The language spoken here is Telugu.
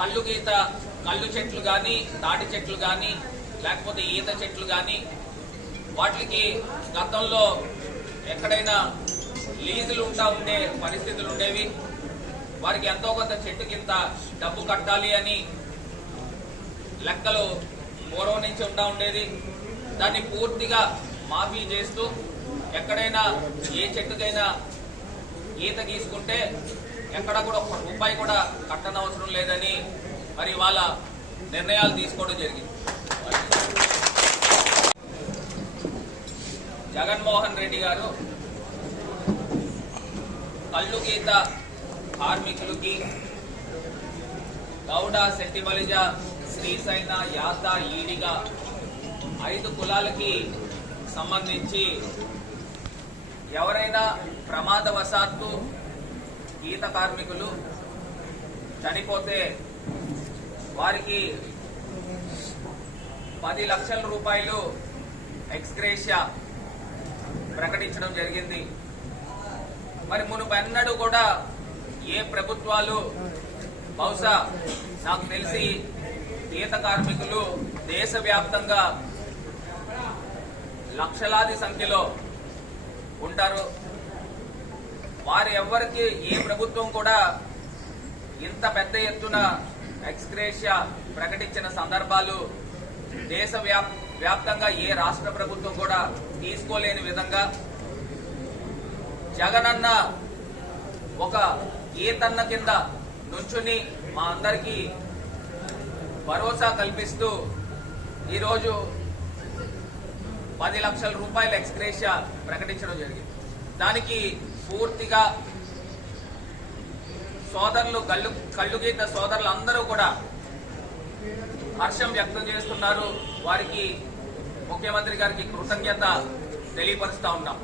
కళ్ళు గీత కళ్ళు చెట్లు కానీ తాటి చెట్లు కానీ లేకపోతే ఈత చెట్లు కానీ వాటికి గతంలో ఎక్కడైనా లీజులు ఉంటా ఉండే పరిస్థితులు ఉండేవి. వారికి ఎంతో కొంత చెట్టు కింద డబ్బు కట్టాలి అని లెక్కలు పూర్వం నుంచి ఉంటా ఉండేది. దాన్ని పూర్తిగా మాఫీ చేస్తూ ఎక్కడైనా ఏ చెట్టుకైనా ఈత గీసుకుంటే ఎక్కడ కూడా ఒక రూపాయి కూడా కట్టనవసరం లేదని మరి వాళ్ళ నిర్ణయాలు తీసుకోవడం జరిగింది. జగన్మోహన్ రెడ్డి గారు కళ్ళు గీత కార్మికులకి గౌడ శెట్టిబలిజ శ్రీశైన యాత ఈడిగా ఐదు కులాలకి సంబంధించి ఎవరైనా ప్రమాదవశాత్తు గీత కార్మికులు చనిపోతే వారికి పది లక్షల రూపాయలు ఎక్స్గ్రేషియా ప్రకటించడం జరిగింది. మరి మునుపెన్నడూ కూడా ఏ ప్రభుత్వాలు బహుశా నాకు తెలిసి గీత కార్మికులు దేశవ్యాప్తంగా లక్షలాది సంఖ్యలో ఉంటారు. వారు ఎవ్వరికి ఏ ప్రభుత్వం కూడా ఇంత పెద్ద ఎత్తున ఎక్స్గ్రేషియా ప్రకటించిన సందర్భాలు దేశ వ్యాప్- వ్యాప్తంగా ఏ రాష్ట్ర ప్రభుత్వం కూడా తీసుకోలేని విధంగా జగనన్న ఒక ఈతన్న కింద నుంచుని మా అందరికీ భరోసా కల్పిస్తూ ఈరోజు పది లక్షల రూపాయల ఎక్స్గ్రేషియా ప్రకటించడం జరిగింది. దానికి పూర్తిగా సోదరులు కళ్ళు కళ్ళు గీత సోదరులు అందరూ కూడా హర్షం వ్యక్తం చేస్తున్నారు. వారికి ముఖ్యమంత్రి గారికి కృతజ్ఞత తెలియపరుస్తా ఉన్నాం.